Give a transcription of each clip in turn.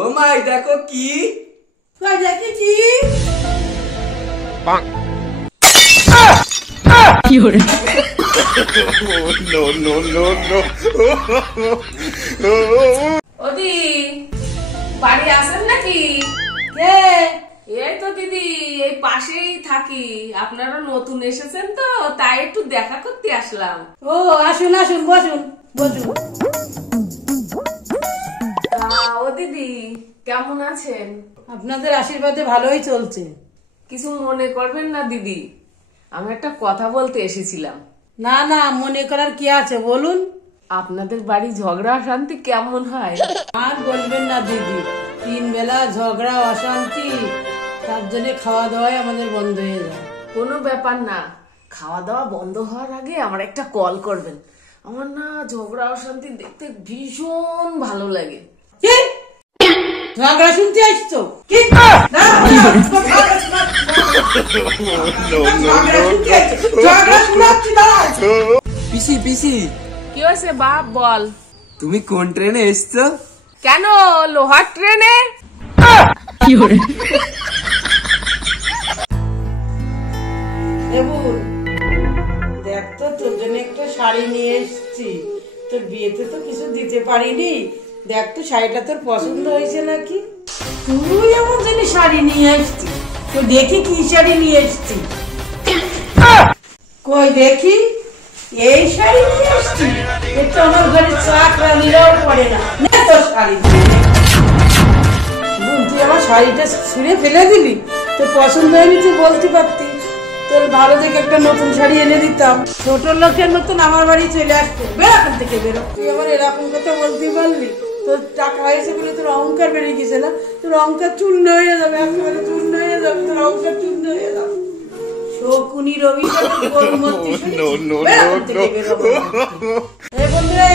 ও মাই দেখো কি দেখি কি ওদি বাড়ি আসেন নাকি? এই তো দিদি, এই পাশেই থাকি। আপনারা নতুন এসেছেন তো, তাই একটু দেখা করতে আসলাম। ও আসুন আসুন, বসুন বসুন। ও দিদি কেমন আছেন? আপনাদের আশীর্বাদে ভালোই চলছে। কিছু মনে করবেন না দিদি, আমি একটা কথা বলতে এসেছিলাম। না না, মনে করার কি আছে বলুন। আপনাদের বাড়ি ঝগড়া অশান্তি কেমন হয়? আর বলবেন না দিদি, 3 বেলা ঝগড়া অশান্তি, তার জন্য খাওয়া দাওয়াই আমাদের বন্ধ হয়ে যায়। কোনো ব্যাপার না, খাওয়া দাওয়া বন্ধ হওয়ার আগে আমার একটা কল করবেন। আমার না ঝগড়া অশান্তি দেখতে ভীষণ ভালো লাগে। ঝগড়া শুনতে আসছো কি? পিসি পিসি কি হয়েছে বাপ বল? তুমি কোন ট্রেনে এসছো? কেন, লোহার ট্রেনে? দেখ তো, তোর জন্য একটা শাড়ি নিয়ে এসছি। তোর বিয়েতে তো কিছু দিতে পারিনি, দেখ তো শাড়িটা তোর পছন্দ হয়েছে নাকি। তুই এমন জানি শাড়ি নিয়ে এসছি, তো দেখি কি শাড়ি নিয়ে এসছি। কই দেখি, এই শাড়ি নিয়ে এসছি। এটা আমার ঘরে চাকরা নিলেও পড়ে না। নে তোর শাড়ি। তুই আমার শাড়িটা ছিঁড়ে ফেলে দিবি, তোর পছন্দ হয়নি তুই বলতে পারতি, তোর ভালো দেখে একটা নতুন শাড়ি এনে দিতাম। ছোট লোকের মতন আমার বাড়ি চলে আসতো, বেরো এখান থেকে বেরো। তুই আমার এরকম কথা বলতে পারলি? তোর টাকা হয়েছে বলে তোর অহংকার বেড়ে গেছে না? তোর অহংকার চূর্ণ হয়ে যাবে, একেবারে চূর্ণ হয়ে যাবে, তোর অহংকার চূর্ণ হয়ে যাবে। শকুনি রবি বন্ধুরা,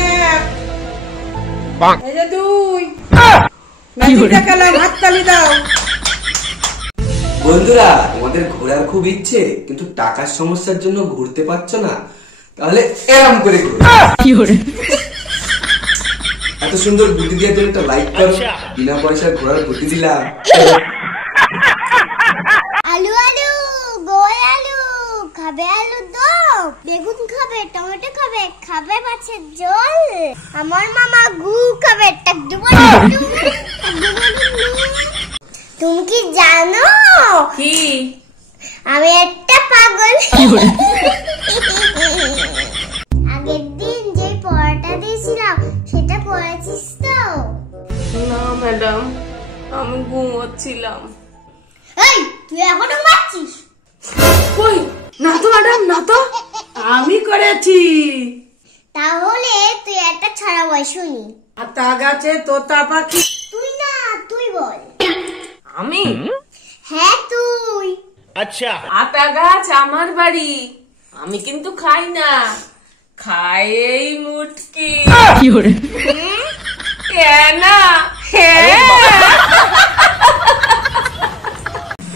এই যে তুই হাততালি দাও। বন্ধুরা, তোমাদের ঘোরার খুব ইচ্ছে কিন্তু টাকার সমস্যার জন্য ঘুরতে পারছো না, তাহলে এরম করে এত সুন্দর বুদ্ধি দিয়ে তুমি একটা লাইক করো। বিনা পয়সায় ঘোরার বুদ্ধি দিলাম। আলু আলু, গোল আলু খাবে, আলু দম, বেগুন খাবে, টমেটো খাবে, খাবে মাছের ঝোল, আমার মামা গু খাবে। তুমি কি জানো কি আমি একটা পাগল? আগের দিন যে পড়াটা দিয়েছিলাম সেটা পড়েছিস তো? না ম্যাডাম, আমি ঘুমোচ্ছিলাম। এই তুই এখনো মারছিস? কই, না তো ম্যাডাম, না তো। আমি করেছি। তাহলে তুই একটা ছড়া বল শুনি। আতা গাছে তোতা পাখি। তুই না, তুই বল। আমি? হ্যাঁ তুই। আচ্ছা। আতা গাছ আমার বাড়ি, আমি কিন্তু খাই না, খাই এই মুটকি। না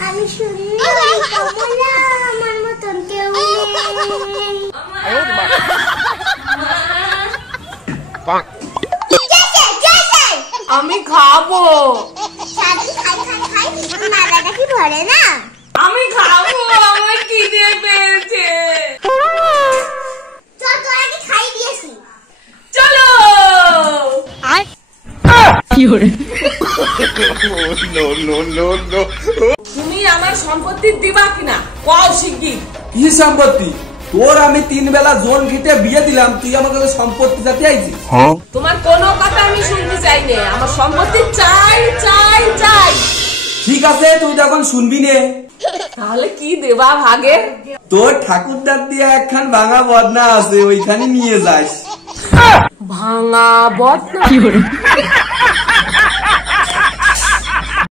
আমি শুনি আমার মতন কেউ নেই। আমি খাবো। সারাদিন খাই খাই খাই, মালাটা কি ভরে না? আমি খাবো, আমার খিদে পেয়েছে। চল, তোরা কি খাই দিয়েছি? চলো। তুমি আমার সম্পত্তি দিবা কিনা কও শিগগির। কি সম্পত্তি? তোর আমি 3 বেলা জোন খেটে বিয়ে দিলাম, তুই আমাকে সম্পত্তি চাইতে আইছিস? তোমার কোনো কথা আমি শুনতে চাই না, আমার সম্পত্তি চাই চাই চাই। ঠিক আছে, তুই তখন শুনবি নে। তাহলে কি দেবা ভাগে? তোর ঠাকুরদার দিয়ে একখান ভাঙা বদনা আছে, ওইখানে নিয়ে যাস। ভাঙা বদনা?